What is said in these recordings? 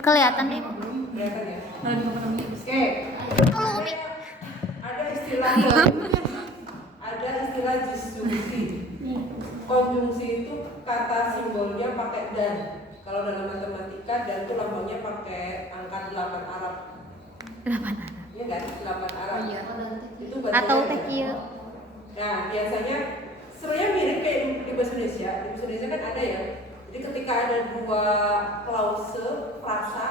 Kelihatan deh. Kelihatan ya? Oke. Ada istilah disjungsi. Konjungsi itu kata simbolnya pakai dan. Kalau dalam matematika dan itu lambangnya pakai angka 8 Arab. 8 Arab. Iya kan? 8 Arab. Iya. Itu Atau bacanya tekil. Nah, biasanya sebenarnya mirip kayak di bahasa Indonesia. Di bahasa Indonesia kan ada ya. Jadi ketika ada dua klause frasa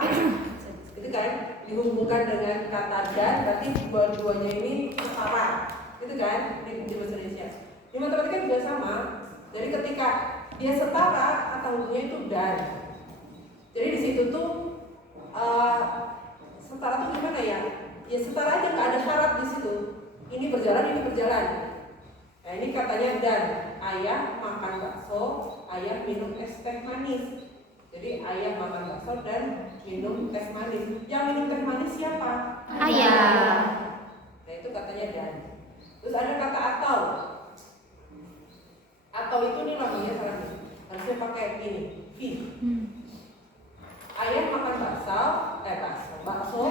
itu kan dihubungkan dengan kata dan, berarti dua-duanya ini setara. Itu kan di bahasa Indonesia. Di matematika juga sama. Jadi ketika dia setara kata hubungnya itu dan. Jadi di situ tuh setara tuh gimana ya? Ya setara aja, nggak ada syarat di situ. Ini berjalan, ini berjalan. Nah ini katanya dan ayah makan bakso, ayah minum es teh manis. Jadi ayah makan bakso dan minum teh manis. Yang minum teh manis siapa? Ayah. Nah itu katanya dan. Terus ada kata atau. Atau itu nih namanya salah nih. Harusnya pakai ini, v. Ayah makan bakso,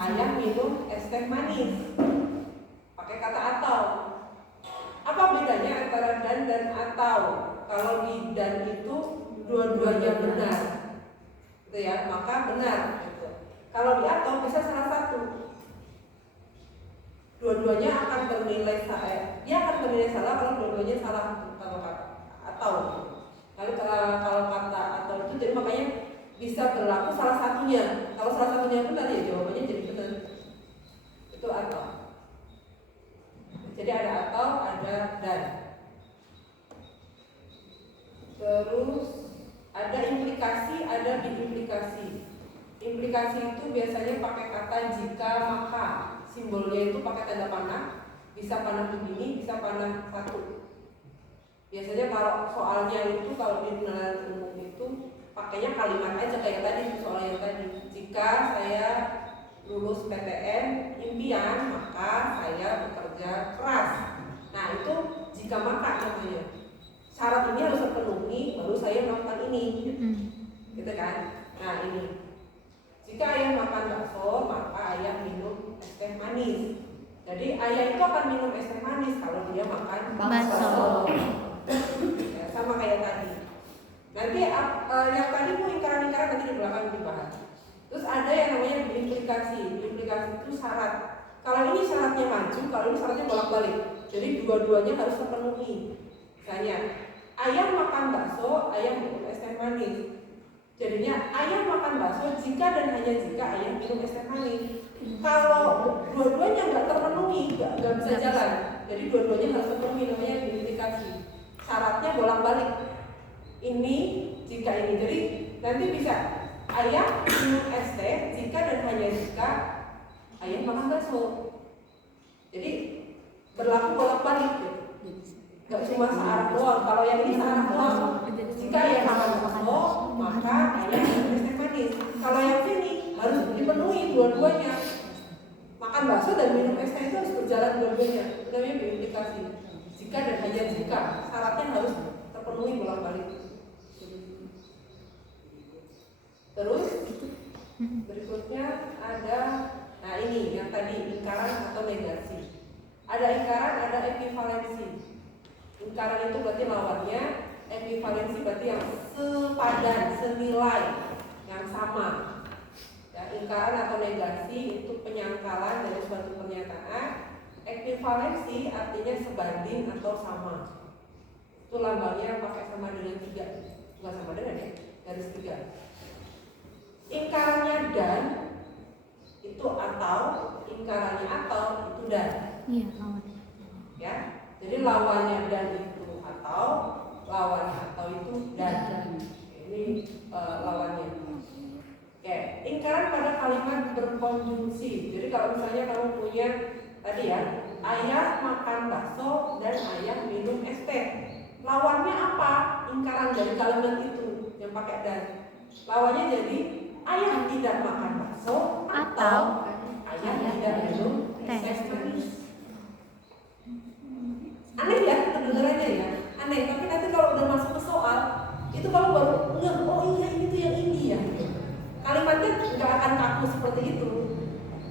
ayah minum es teh manis. Pakai kata atau. Apa bedanya antara dan atau? Kalau di dan itu dua-duanya benar, gitu ya, maka benar. Gitu. Kalau di atau bisa salah satu. Dua-duanya akan bernilai salah. Dia akan bernilai salah kalau dua-duanya salah. Kalau kata atau. Kalau kata atau itu jadi makanya bisa berlaku salah satunya. Kalau salah satunya benar ya jawabannya jadi benar. Itu atau. Jadi ada atau, ada dan. Terus ada implikasi, ada diimplikasi. Implikasi itu biasanya pakai kata jika maka. Simbolnya itu pakai tanda panah. Bisa panah begini, bisa panah satu. Biasanya kalau soalnya itu kalau di penilaian umum itu pakainya kalimat aja kayak tadi soal yang tadi. Jika saya lulus PTN impian maka saya bekerja keras. Nah itu jika maka namanya. Syarat ini harus terpenuhi baru saya melakukan ini. Gitu kan? Nah ini. Jika ayah makan bakso maka ayah minum es teh manis. Jadi ayah itu akan minum es teh manis kalau dia makan bakso. Ya, sama kayak tadi. Nanti yang tadi mau ingkaran-ingkaran nanti di belakang dibahas. Terus ada yang namanya implikasi. Implikasi itu syarat. Kalau ini syaratnya maju, kalau ini syaratnya bolak-balik. Jadi dua-duanya harus terpenuhi. Misalnya, ayah makan bakso, ayah minum es teh manis. Jadinya ayah makan bakso jika dan hanya jika ayah minum es teh manis. Kalau dua-duanya nggak terpenuhi, nggak bisa jalan. Jadi dua-duanya harus terpenuhi, namanya implikasi. Syaratnya bolak-balik. Ini jika ini. Jadi nanti bisa ayah minum es teh jika dan hanya jika ayah makan bakso. Jadi berlaku bolak-balik gitu. Gak cuma searah doang. Kalau yang ini searah doang. Jika ayah makan bakso maka ayah minum es teh manis. Kalau yang ini harus dipenuhi dua-duanya. Makan bakso dan minum es teh itu harus berjalan dua-duanya. Itu namanya berimplikasi. Jika dan hanya jika syaratnya harus terpenuhi bolak-balik. Terus berikutnya ada, nah ini yang tadi ingkaran atau negasi. Ada ingkaran, ada ekivalensi. Ingkaran itu berarti lawannya, ekivalensi berarti yang sepadan, senilai, yang sama. Ya, ingkaran atau negasi itu penyangkalan dari suatu pernyataan. Ekivalensi artinya sebanding atau sama. Itu lambangnya pakai sama dengan 3, bukan sama dengan ya, garis 3. Ingkarannya dan itu atau, ingkarannya atau itu dan. Iya, lawannya. Ya, jadi lawannya dan itu atau, lawannya atau itu dan. Ini lawannya. Oke, ingkaran pada kalimat berkonjungsi. Jadi kalau misalnya kamu punya tadi ya, ayah makan bakso dan ayah minum es teh. Lawannya apa? Ingkaran dari kalimat itu yang pakai dan. Lawannya jadi ayah tidak makan bakso atau ayah tidak minum es manis. Aneh ya kedengarannya ya, aneh. Tapi nanti kalau udah masuk ke soal itu kamu baru ngeh, oh iya ini tuh yang ini ya. Kalimat kamu seperti itu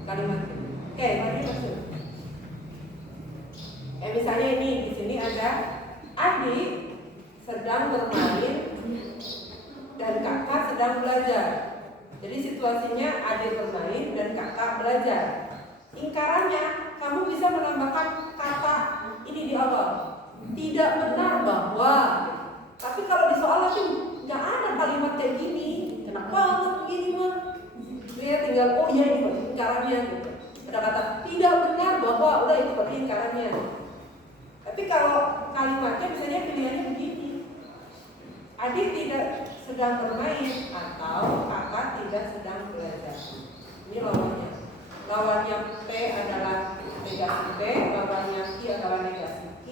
kalimatnya. Oke, mari masuk. Misalnya ini di sini ada adik sedang bermain dan kakak sedang belajar. Jadi situasinya adik bermain dan kakak belajar. Ingkarannya kamu bisa menambahkan kata ini di awal. Tidak benar bahwa. Tapi kalau di soal itu nggak ada kalimat kayak gini. Kenapa untuk begini mah? Dia tinggal oh iya ini berarti ingkarannya gitu. Ada kata tidak benar bahwa, udah itu berarti ingkarannya. Tapi kalau kalimatnya misalnya pilihannya begini. Adik tidak sedang bermain atau kakak tidak sedang belajar. Ini lawannya. Lawannya P adalah negasi P, lawannya Q adalah negasi Q,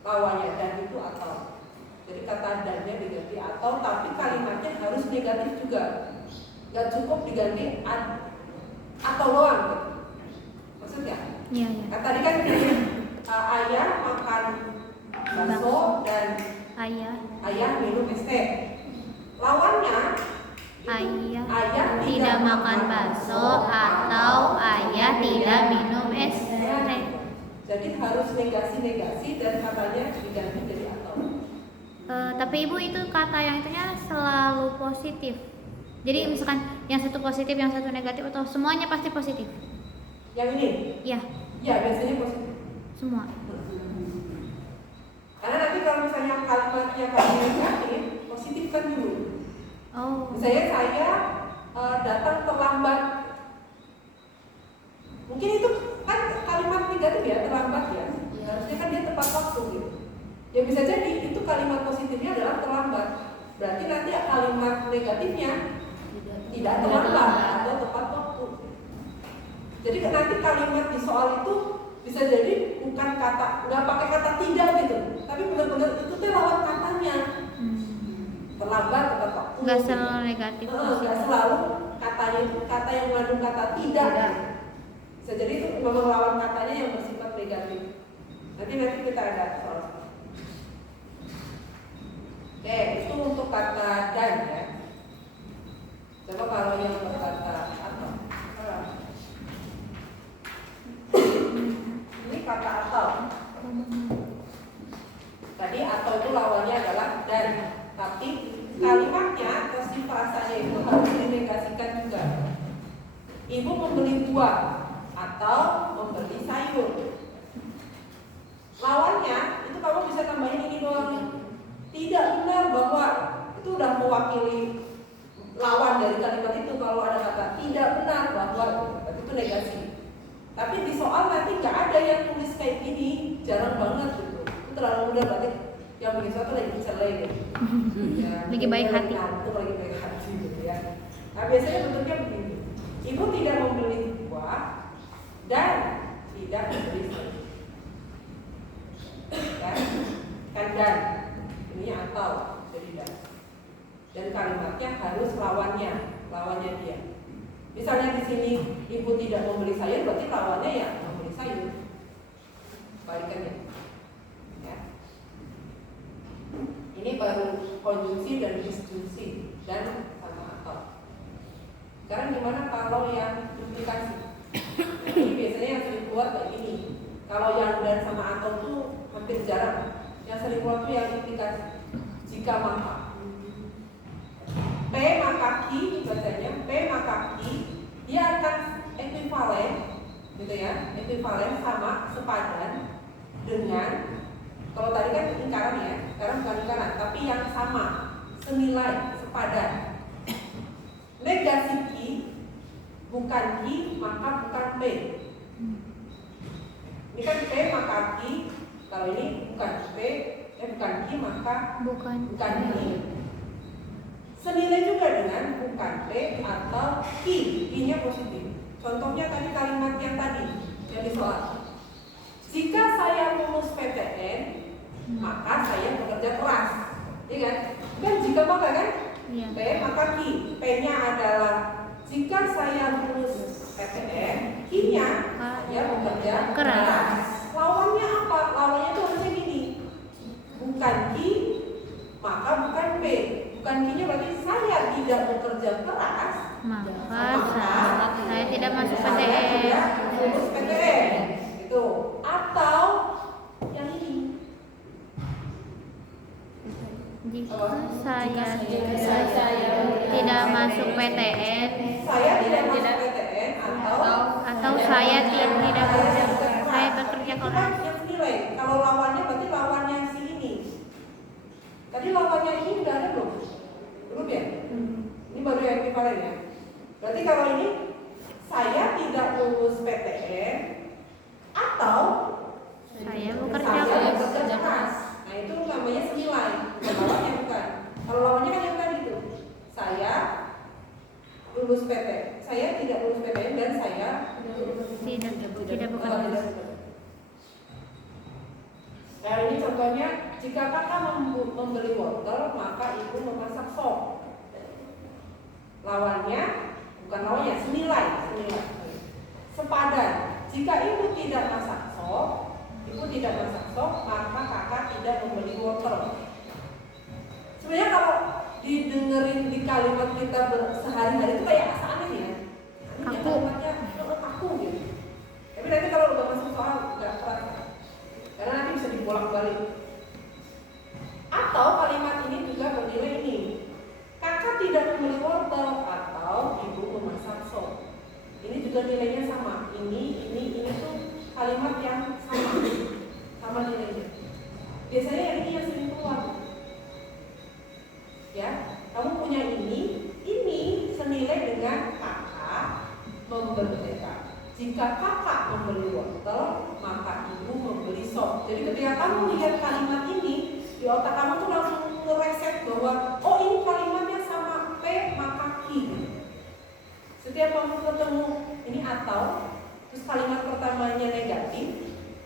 lawannya dan itu atau. Jadi kata dannya diganti atau, tapi kalimatnya harus negatif juga. Gak cukup diganti atau doang gitu. Maksudnya? Iya, iya. Nah, tadi kan ayah makan bakso dan ayah minum es teh. Lawannya ayah tidak makan bakso atau ayah tidak minum es teh. Jadi harus negasi dan katanya diganti jadi atau. Tapi ibu itu kata yang itunya selalu positif. Jadi misalkan yang satu positif, yang satu negatif atau semuanya pasti positif. Yang ini? Iya. Ya biasanya positif. Semua. Karena nanti kalau misalnya kalimatnya negatif, positifkan dulu. Oh. Misalnya saya datang terlambat. Mungkin itu kan kalimat negatif ya, terlambat ya. Harusnya kan dia tepat waktu gitu. Ya bisa jadi itu kalimat positifnya adalah terlambat. Berarti nanti kalimat negatifnya tidak terlambat atau tepat waktu. Jadi nanti kalimat di soal itu bisa jadi bukan kata, nggak pakai kata tidak gitu, tapi benar-benar itu tuh lawan katanya. Terlambat tepat waktu. Nggak selalu negatif. Nggak selalu katanya itu kata yang mengandung kata tidak. Bisa jadi itu memang lawan katanya yang bersifat negatif. Nanti kita ada soal. Oke, itu untuk kata dan ya. Coba kalau yang berkata atau. Ini kata atau. Tadi atau itu lawannya adalah dan. Tapi kalimatnya atau si frasanya itu harus dinegasikan juga. Ibu membeli buah atau membeli sayur. Lawannya itu kamu bisa tambahin ini doang. Tidak benar bahwa itu udah mewakili lawan dari kalimat itu. Kalau ada kata tidak benar bahwa itu negasi. Tapi di soal nanti nggak ada yang tulis kayak gini, jarang banget gitu. Itu terlalu mudah berarti yang bikin sesuatu lagi cerai gitu. Ya, lagi baik hati. Itu lagi baik hati gitu ya. Nah biasanya bentuknya begini. Ibu tidak membeli buah dan tidak membeli sayur. Kan dan. Ini atau jadi dan kalimatnya harus lawannya dia. Misalnya di sini ibu tidak membeli sayur, berarti lawannya ya membeli sayur. Balikannya. Ya. Ini baru konjungsi dan disjungsi dan sama atau. Sekarang gimana kalau yang implikasi? Ini biasanya yang sering keluar kayak gini. Kalau yang dan sama atau tuh hampir jarang. Yang sering keluar itu yang implikasi. Jika maka P maka Q bacanya P maka Q dia akan ekuivalen gitu ya, ekuivalen sama sepadan dengan, kalau tadi kan ingkaran ya, sekarang bukan ingkaran tapi yang sama, senilai, sepadan. Negasi Q bukan Q maka bukan P. Ini kan P maka Q. Kalau ini bukan P, bukan Q maka bukan Q. Senilai juga dengan bukan P atau Q. Q-nya positif. Contohnya tadi kalimat yang tadi yang di soal. Jika saya lulus PTN, maka saya bekerja keras. Iya kan? Kan jika maka kan? Iya. P maka Q. P-nya adalah jika saya lulus PTN, Q-nya saya bekerja keras. Lawannya apa? Lawannya itu harusnya gini. Bukan Q, maka bukan P. Bukan Q-nya berarti saya tidak bekerja keras, maka saya tidak masuk saya PTN. tidak lulus PTN gitu. Atau yang ini Jika saya tidak masuk PTN saya tidak masuk PTN atau saya tidak saya bekerja itu keras. kan yang nilai. Kalau lawannya berarti lawannya si ini. Tadi lawannya ini udah ada belum? Belum ya? Ini baru yang ekivalen ya. Berarti kalau ini saya tidak lulus PTN atau Saya bekerja saya keras. bekerja keras. Nah itu namanya senilai. Lawannya bukan. Kalau lawannya kan yang tadi itu. Saya lulus PTN. Saya tidak lulus PTN dan saya Tidak bekerja. Nah ini contohnya, jika kakak membeli wortel, maka ibu memasak sop. Lawannya, bukan lawannya, senilai. Sepadan, jika ibu tidak masak sop, maka kakak tidak membeli wortel. Sebenarnya kalau didengerin di kalimat kita sehari-hari itu kayak asa aneh ya. Ini kalimatnya kaku gitu. Tapi nanti kalau udah masuk soal nggak terasa. Karena nanti bisa dibolak-balik. Atau kalimat ini juga bernilai ini. Kakak tidak membeli wortel atau ibu memasak sop. Ini juga nilainya sama. Ini tuh kalimat yang sama nilainya. Biasanya yang ini yang sering keluar. Ya, kamu punya ini senilai dengan kakak membeli. Jika kakak membeli wortel, maka ibu membeli sop. Jadi ketika kamu lihat kalimat ini, di otak kamu tuh langsung ngereset bahwa oh ini kalimatnya sama P maka Q. Setiap kamu ketemu ini atau, terus kalimat pertamanya negatif,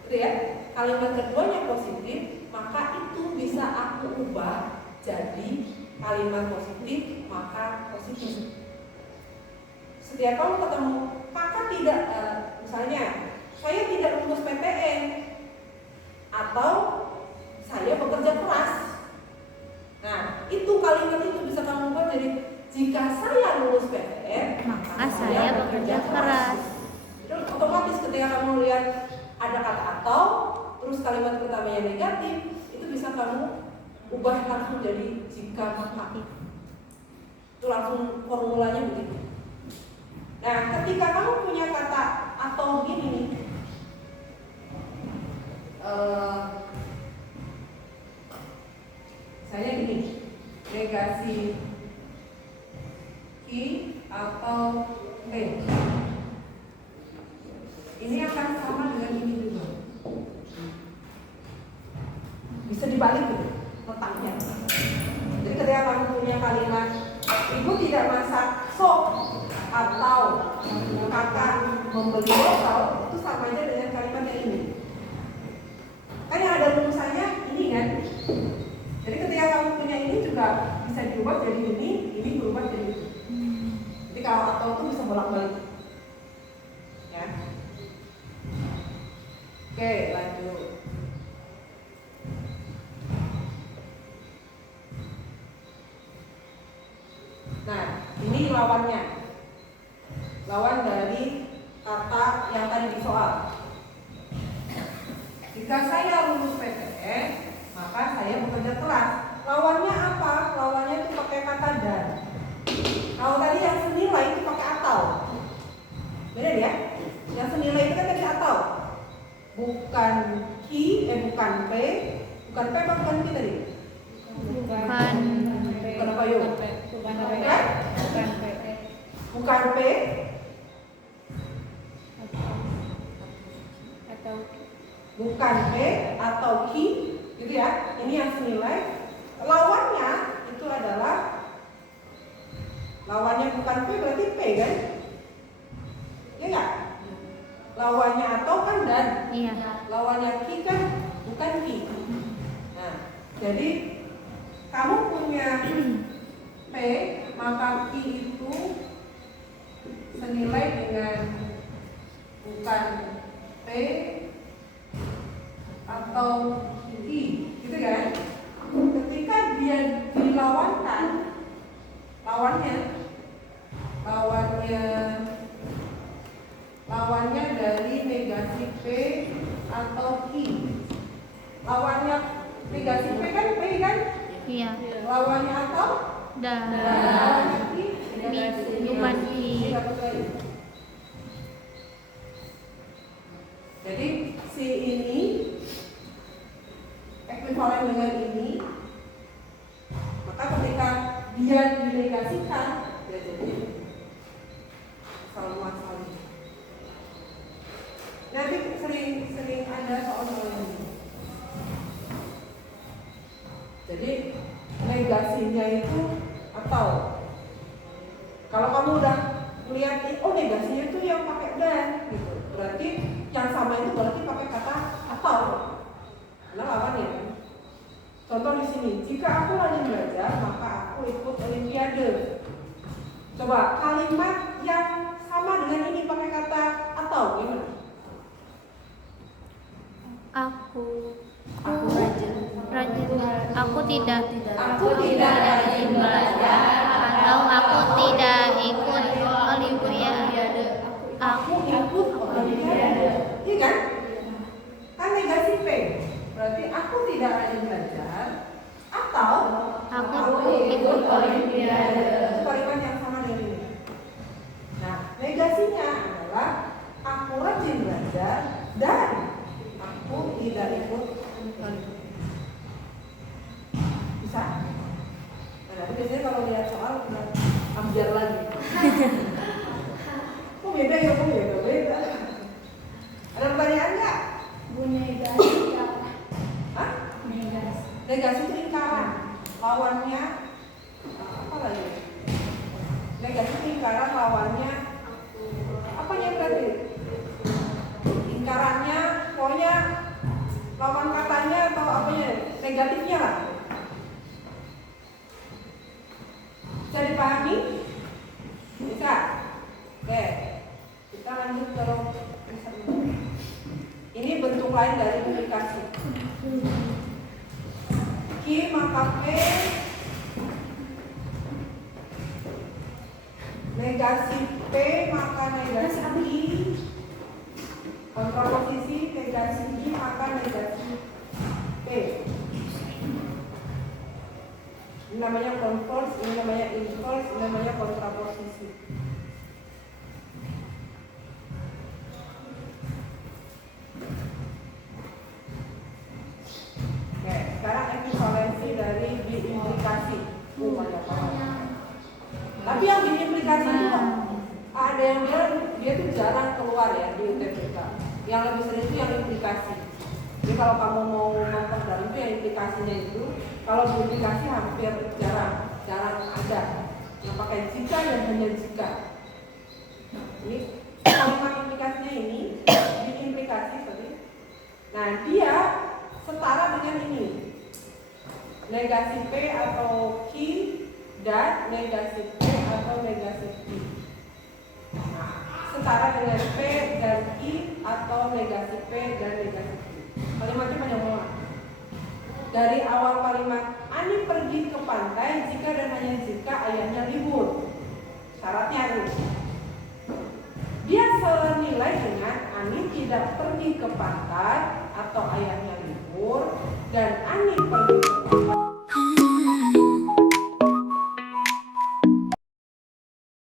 gitu ya. Kalimat keduanya positif, maka itu bisa aku ubah jadi kalimat positif maka positif. Setiap kamu ketemu kakak tidak, misalnya saya tidak lulus PTN atau saya bekerja keras. Nah, itu kalimat itu bisa kamu buat jadi jika saya lulus PTN Maka saya bekerja keras. Itu otomatis ketika kamu lihat ada kata atau terus kalimat pertamanya negatif, itu bisa kamu ubah langsung jadi jika maka. Itu langsung formulanya begitu. Nah, ketika kamu punya kata atau gini nih, misalnya gini, negasi Q atau P, ini akan sama dengan ini juga. Bisa dibalik gitu letaknya. Jadi ketika kamu punya kalimat ibu tidak masak sop atau kakak membeli wortel, itu sama aja dengan kalimat yang ini. Kan yang ada rumusannya ini kan. Jadi ketika kamu punya ini juga bisa diubah jadi ini berubah jadi ini. Jadi kalau atau itu bisa bolak-balik. Ya. Oke, lanjut. Nah, ini lawannya. Lawan dari kata yang tadi di soal. Jika saya lulus PTN, maka saya bekerja keras. Lawannya apa? Lawannya itu pakai kata dan. Kalau tadi yang senilai itu pakai atau. Beda ya? Yang senilai itu kan tadi atau. Bukan Q, bukan P. Bukan P apa bukan Q tadi? Bukan apa yuk? Bukan P. Bukan P atau Q, gitu ya. Ini yang senilai. Lawannya itu adalah lawannya bukan P berarti P kan? Ya nggak? Lawannya atau kan dan. Iya. Lawannya Q kan bukan Q. Nah, jadi kamu punya P maka Q itu senilai dengan bukan P atau Q, gitu kan? Ketika dia dilawankan, lawannya lawannya dari negasi P atau Q. Lawannya negasi P kan P kan? Iya. Lawannya atau? Lawannya Q? Bukan Q. Jadi si ini ekuivalen dengan ini, maka ketika dia dinegasikan, dia jadi asal. Nanti sering ada soal-soal ini. Jadi negasinya itu atau kalau kamu udah melihat oh negasinya itu yang pakai dan gitu, berarti yang sama itu berarti pakai kata atau. Nah lawan ya kan. Contoh di sini, jika aku rajin belajar maka aku ikut olimpiade. Coba kalimat yang sama dengan ini pakai kata atau gimana? Aku tidak rajin belajar, atau aku tidak ikut olimpiade. Aku ikut olimpiade. Iya kan? Kan negasi P. Berarti aku tidak rajin belajar atau aku ikut olimpiade. Itu kalimat yang sama dengan ini. Nah, negasinya adalah aku rajin belajar dan aku tidak ikut olimpiade. Bisa? Nah, tapi biasanya kalau lihat soal udah ambil lagi. Kok beda ya? Beda. Ada pertanyaan nggak? Negasi apa? Hah? Negasi itu lingkaran. Lawannya apa lagi? Negasi itu lingkaran, lawannya apanya berarti? Lingkarannya, pokoknya lawan katanya atau apanya? Negatifnya lah. Bisa dipahami? Bisa? Oke. Kita lanjut ke ini bentuk lain dari implikasi. Q maka P negasi P maka negasi I, kontraposisi negasi I maka negasi P. Ini namanya converse, ini namanya inverse, ini namanya kontraposisi. Oke, sekarang ekuivalensi dari biimplikasi. Banyak banget. Tapi yang biimplikasi itu ada yang bilang dia tuh jarang keluar ya di UTBK. Yang lebih sering itu yang implikasi. Jadi kalau kamu mau memperdalam itu yang implikasinya itu, kalau biimplikasi hampir jarang ada. Yang pakai jika dan hanya jika. Ini kalimat implikasinya ini biimplikasi tadi. Nah dia setara dengan ini, negasi P atau Q dan negasi P atau negasi Q. Nah, setara dengan P dan I atau negasi P dan negasi Q. Kalimatnya panjang. Dari awal kalimat Ani pergi ke pantai jika dan hanya jika ayahnya libur. Syaratnya harus dia senilai dengan Ani tidak pergi ke pantai atau ayahnya libur.